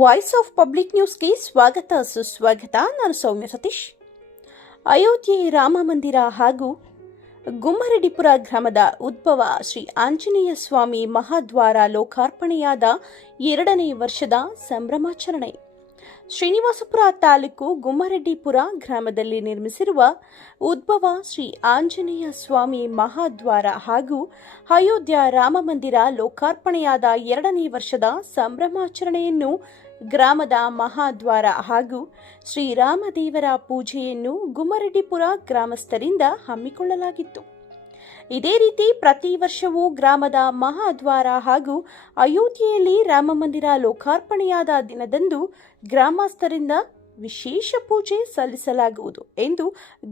Voice of public ನ್ಯೂಸ್ಗೆ ಸ್ವಾಗತ ಸುಸ್ವಾಗತ. ನಾನು ಸೌಮ್ಯ ಸತೀಶ್. ಅಯೋಧ್ಯೆ ರಾಮ ಮಂದಿರ ಹಾಗೂ ಗುಮ್ಮರೆಡ್ಡಿಪುರ ಗ್ರಾಮದ ಉದ್ಭವ ಶ್ರೀ ಆಂಜನೇಯ ಸ್ವಾಮಿ ಮಹಾದ್ವಾರ ಲೋಕಾರ್ಪಣೆಯಾದ 2ನೇ ವರ್ಷದ ಸಂಭ್ರಮಾಚರಣೆ. ಶ್ರೀನಿವಾಸಪುರ ತಾಲೂಕು ಗುಮ್ಮರೆಡ್ಡಿಪುರ ಗ್ರಾಮದಲ್ಲಿ ನಿರ್ಮಿಸಿರುವ ಉದ್ಭವ ಶ್ರೀ ಆಂಜನೇಯ ಸ್ವಾಮಿ ಮಹಾದ್ವಾರ ಹಾಗೂ ಅಯೋಧ್ಯ ರಾಮ ಮಂದಿರ ಲೋಕಾರ್ಪಣೆಯಾದ 2ನೇ ವರ್ಷದ ಸಂಭ್ರಮಾಚರಣೆಯನ್ನು ಗ್ರಾಮದ ಮಹಾದ್ವಾರ ಹಾಗೂ ಶ್ರೀರಾಮದೇವರ ಪೂಜೆಯನ್ನು ಗುಮ್ಮರೆಡ್ಡಿಪುರ ಗ್ರಾಮಸ್ಥರಿಂದ ಹಮ್ಮಿಕೊಳ್ಳಲಾಗಿತ್ತು. ಇದೇ ರೀತಿ ಪ್ರತಿ ವರ್ಷವೂ ಗ್ರಾಮದ ಮಹಾದ್ವಾರ ಹಾಗೂ ಅಯೋಧ್ಯೆಯಲ್ಲಿ ರಾಮ ಮಂದಿರ ಲೋಕಾರ್ಪಣೆಯಾದ ದಿನದಂದು ಗ್ರಾಮಸ್ಥರಿಂದ ವಿಶೇಷ ಪೂಜೆ ಸಲ್ಲಿಸಲಾಗುವುದು ಎಂದು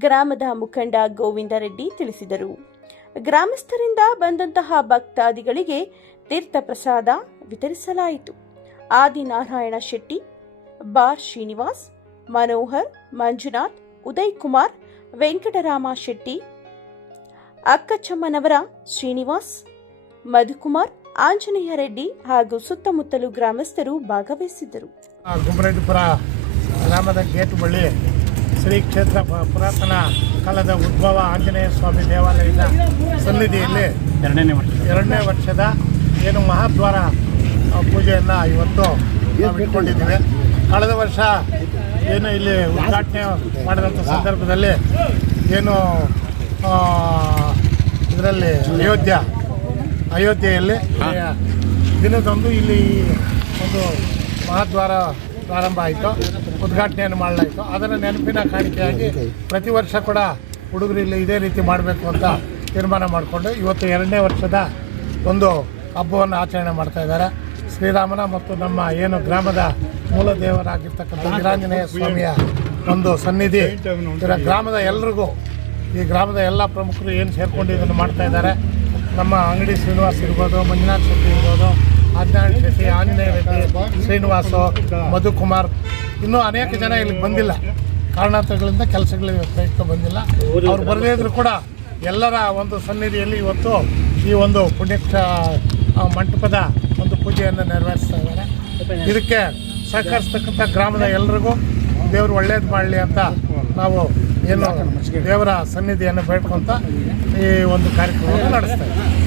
ಗ್ರಾಮದ ಮುಖಂಡ ಗೋವಿಂದ ರೆಡ್ಡಿ ತಿಳಿಸಿದರು. ಗ್ರಾಮಸ್ಥರಿಂದ ಬಂದಂತಹ ಭಕ್ತಾದಿಗಳಿಗೆ ತೀರ್ಥ ಪ್ರಸಾದ ವಿತರಿಸಲಾಯಿತು. ಆದಿನಾರಾಯಣ ಶೆಟ್ಟಿ, ಬಾರ್ ಶ್ರೀನಿವಾಸ್, ಮನೋಹರ್, ಮಂಜುನಾಥ್, ಉದಯ್ ಕುಮಾರ್, ವೆಂಕಟರಾಮ ಶೆಟ್ಟಿ, ಅಕ್ಕಚಮ್ಮನವರ ಶ್ರೀನಿವಾಸ್, ಮಧುಕುಮಾರ್, ಆಂಜನೇಯ ರೆಡ್ಡಿ ಹಾಗೂ ಸುತ್ತಮುತ್ತಲು ಗ್ರಾಮಸ್ಥರು ಭಾಗವಹಿಸಿದ್ದರು. ಗುಮ್ಮರೆಡ್ಡಿಪುರ ಗ್ರಾಮದ ಗೇಟ್ ಬಳಿ ಶ್ರೀ ಕ್ಷೇತ್ರ ಪುರಾತನ ಕಾಲದ ಉದ್ಭವ ಆಂಜನೇಯ ಸ್ವಾಮಿ ದೇವಾಲಯದ ಸನ್ನಿಧಿಯಲ್ಲಿ 2ನೇ ವರ್ಷದ ಏನು ಮಹಾದ್ವಾರ ಪೂಜೆಯನ್ನು ಇವತ್ತು ನಾವು ಇಟ್ಕೊಂಡಿದ್ದೀವಿ. ಕಳೆದ ವರ್ಷ ಏನು ಇಲ್ಲಿ ಉದ್ಘಾಟನೆ ಮಾಡಿದಂಥ ಸಂದರ್ಭದಲ್ಲಿ ಏನು ಇದರಲ್ಲಿ ಅಯೋಧ್ಯೆಯಲ್ಲಿ ದಿನದಂದು ಇಲ್ಲಿ ಒಂದು ಮಹಾದ್ವಾರ ಪ್ರಾರಂಭ ಆಯಿತು, ಉದ್ಘಾಟನೆಯನ್ನು ಮಾಡಲಾಯಿತು. ಅದರ ನೆನಪಿನ ಕಾಣಿಕೆಯಾಗಿ ಪ್ರತಿ ವರ್ಷ ಕೂಡ ಹುಡುಗರು ಇಲ್ಲಿ ಇದೇ ರೀತಿ ಮಾಡಬೇಕು ಅಂತ ತೀರ್ಮಾನ ಮಾಡಿಕೊಂಡು ಇವತ್ತು 2ನೇ ವರ್ಷದ ಒಂದು ಹಬ್ಬವನ್ನು ಆಚರಣೆ ಮಾಡ್ತಾ ಇದ್ದಾರೆ. ಶ್ರೀರಾಮನ ಮತ್ತು ನಮ್ಮ ಏನು ಗ್ರಾಮದ ಮೂಲ ದೇವರಾಗಿರ್ತಕ್ಕಂಥ ವೀರಾಂಜನೇಯ ಸ್ವಾಮಿಯ ಒಂದು ಸನ್ನಿಧಿ ಗ್ರಾಮದ ಎಲ್ರಿಗೂ, ಈ ಗ್ರಾಮದ ಎಲ್ಲ ಪ್ರಮುಖರು ಏನು ಸೇರಿಕೊಂಡು ಇದನ್ನು ಮಾಡ್ತಾ ಇದ್ದಾರೆ. ನಮ್ಮ ಅಂಗಡಿ ಶ್ರೀನಿವಾಸ್ ಇರ್ಬೋದು, ಮಂಜುನಾಥ್ ಶೆಟ್ಟಿ ಇರ್ಬೋದು, ಆಜ್ಞಾನ ಶೆಟ್ಟಿ, ಆಂಜನೇಯ ರೆಡ್ಡಿ, ಶ್ರೀನಿವಾಸು, ಮಧುಕುಮಾರ್, ಇನ್ನೂ ಅನೇಕ ಜನ ಇಲ್ಲಿಗೆ ಬಂದಿಲ್ಲ. ಕಾರಣಾಂತರಗಳಿಂದ ಕೆಲಸಗಳಿಗೆ ಪ್ರಯುಕ್ತ ಬಂದಿಲ್ಲ. ಅವ್ರು ಬರದೇ ಇದ್ರೂ ಕೂಡ ಎಲ್ಲರ ಒಂದು ಸನ್ನಿಧಿಯಲ್ಲಿ ಇವತ್ತು ಈ ಒಂದು ಪುಣ್ಯಕ್ಷ ಮಂಟಪದ ಒಂದು ಪೂಜೆಯನ್ನು ನೆರವೇರಿಸ್ತಾ ಇದ್ದಾರೆ. ಇದಕ್ಕೆ ಸಹಕರಿಸ್ತಕ್ಕಂಥ ಗ್ರಾಮದ ಎಲ್ರಿಗೂ ದೇವರು ಒಳ್ಳೇದು ಮಾಡಲಿ ಅಂತ ನಾವು ಏನು ದೇವರ ಸನ್ನಿಧಿಯನ್ನು ಬೇಡ್ಕೊತ ಈ ಒಂದು ಕಾರ್ಯಕ್ರಮವನ್ನು ನಡೆಸ್ತಾ ಇದ್ದೀವಿ.